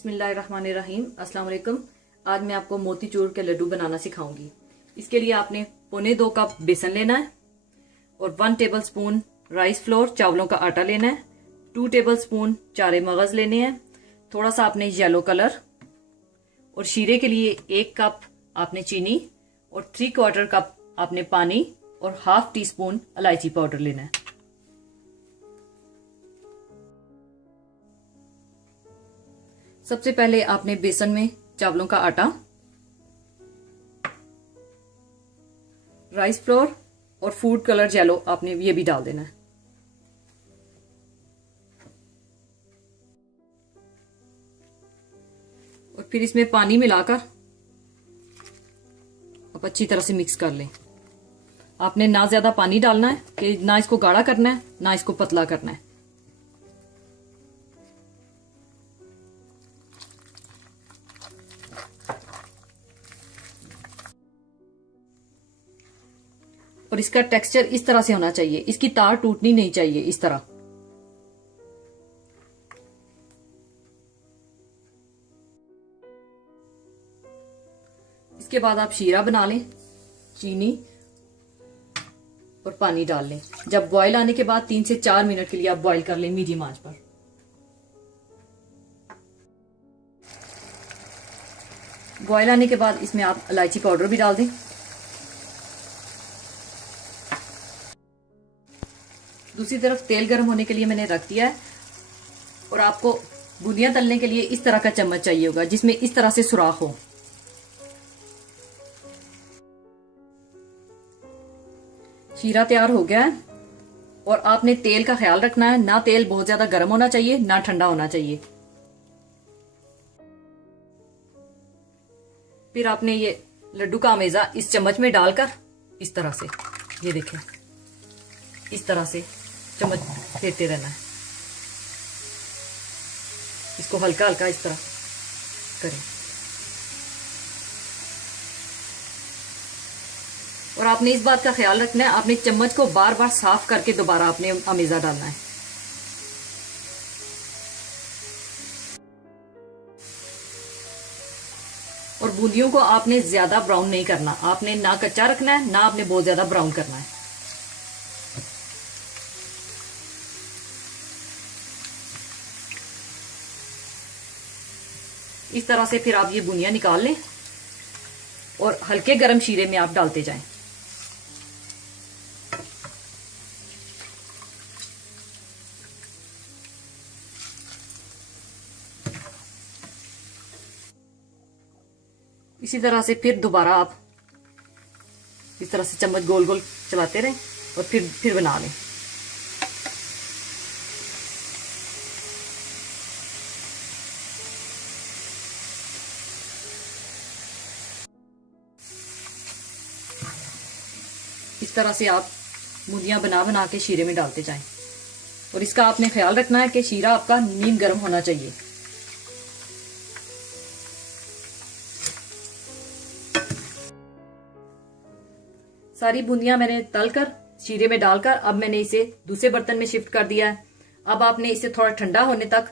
बिस्मिल्लाहिर्रहमानिर्रहीम। अस्सलाम वालेकुम। आज मैं आपको मोतीचूर के लड्डू बनाना सिखाऊंगी। इसके लिए आपने 1.25 कप बेसन लेना है और 1 टेबलस्पून राइस फ्लोर चावलों का आटा लेना है। 2 टेबलस्पून चारे मगज लेने हैं। थोड़ा सा आपने येलो कलर और शीरे के लिए 1 कप आपने चीनी और 3/4 कप आपने पानी और 1/2 टीस्पून इलायची पाउडर लेना है। सबसे पहले आपने बेसन में चावलों का आटा, राइस फ्लोर और फूड कलर येलो आपने ये भी डाल देना है। और फिर इसमें पानी मिलाकर आप अच्छी तरह से मिक्स कर लें। आपने ना ज्यादा पानी डालना है कि ना इसको गाढ़ा करना है ना इसको पतला करना है। और इसका टेक्सचर इस तरह से होना चाहिए, इसकी तार टूटनी नहीं चाहिए। इस तरह इसके बाद आप शीरा बना लें, चीनी और पानी डाल लें। जब बॉईल आने के बाद 3 से 4 मिनट के लिए आप बॉईल कर लें मीडियम आंच पर। बॉईल आने के बाद इसमें आप इलायची पाउडर भी डाल दें। दूसरी तरफ तेल गर्म होने के लिए मैंने रख दिया है और आपको बूंदियां तलने के लिए इस तरह का चम्मच चाहिए होगा जिसमें इस तरह से सुराख हो। शीरा तैयार हो गया है और आपने तेल का ख्याल रखना है, ना तेल बहुत ज्यादा गर्म होना चाहिए ना ठंडा होना चाहिए। फिर आपने ये लड्डू का अमेजा इस चम्मच में डालकर इस तरह से, ये देखें, इस तरह से चम्मच फेरते रहना है। इसको हल्का हल्का इस तरह करें। और आपने इस बात का ख्याल रखना है, आपने चम्मच को बार बार साफ करके दोबारा आपने अमेजा डालना है। और बूंदियों को आपने ज्यादा ब्राउन नहीं करना, आपने ना कच्चा रखना है ना आपने बहुत ज्यादा ब्राउन करना है। इस तरह से फिर आप ये बूंदियां निकाल लें और हल्के गरम शीरे में आप डालते जाएं। इसी तरह से फिर दोबारा आप इस तरह से चम्मच गोल गोल चलाते रहें और फिर बना लें। इस तरह से आप बूंदियां बना बना के शीरे में डालते जाएं। और इसका आपने ख्याल रखना है कि शीरा आपका नीम गर्म होना चाहिए। सारी बूंदियां मैंने तलकर शीरे में डालकर अब मैंने इसे दूसरे बर्तन में शिफ्ट कर दिया है। अब आपने इसे थोड़ा ठंडा होने तक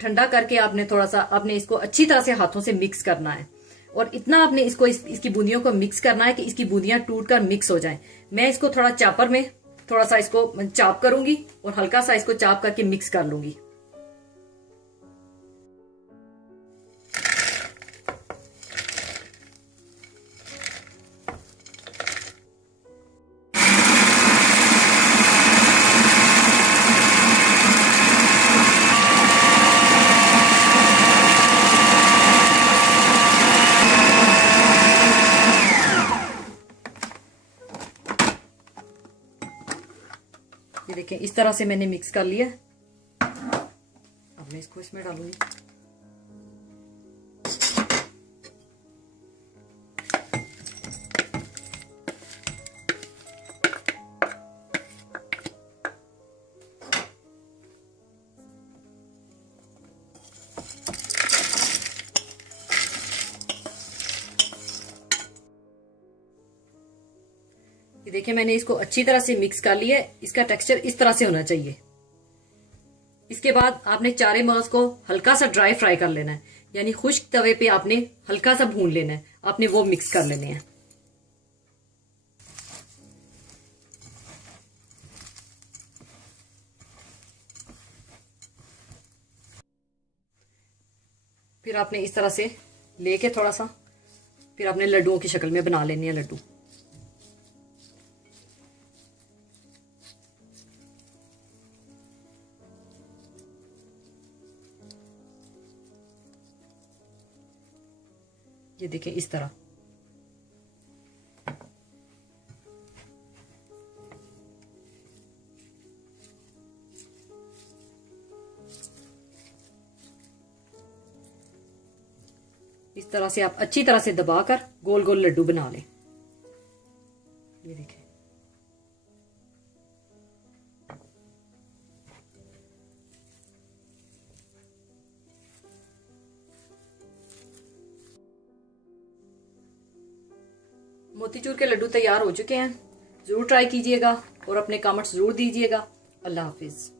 ठंडा करके आपने थोड़ा सा आपने इसको अच्छी तरह से हाथों से मिक्स करना है। और इतना आपने इसको इसकी बूंदियों को मिक्स करना है कि इसकी बूंदियां टूटकर मिक्स हो जाएं। मैं इसको थोड़ा चापर में थोड़ा सा इसको चाप करूंगी और हल्का सा इसको चाप करके मिक्स कर लूंगी। ये देखें, इस तरह से मैंने मिक्स कर लिया। अब मैं इसको इसमें डालूंगी। ये देखिए, मैंने इसको अच्छी तरह से मिक्स कर लिया है। इसका टेक्सचर इस तरह से होना चाहिए। इसके बाद आपने चारे मगज को हल्का सा ड्राई फ्राई कर लेना है, यानी खुश्क तवे पे आपने हल्का सा भून लेना है, आपने वो मिक्स कर लेने हैं। फिर आपने इस तरह से लेके थोड़ा सा, फिर आपने लड्डुओं की शक्ल में बना लेने हैं लड्डू। ये देखें इस तरह। इस तरह से आप अच्छी तरह से दबाकर गोल गोल लड्डू बना लें। ये देखें। मोतीचूर के लड्डू तैयार हो चुके हैं। जरूर ट्राई कीजिएगा और अपने कमेंट्स जरूर दीजिएगा। अल्लाह हाफिज।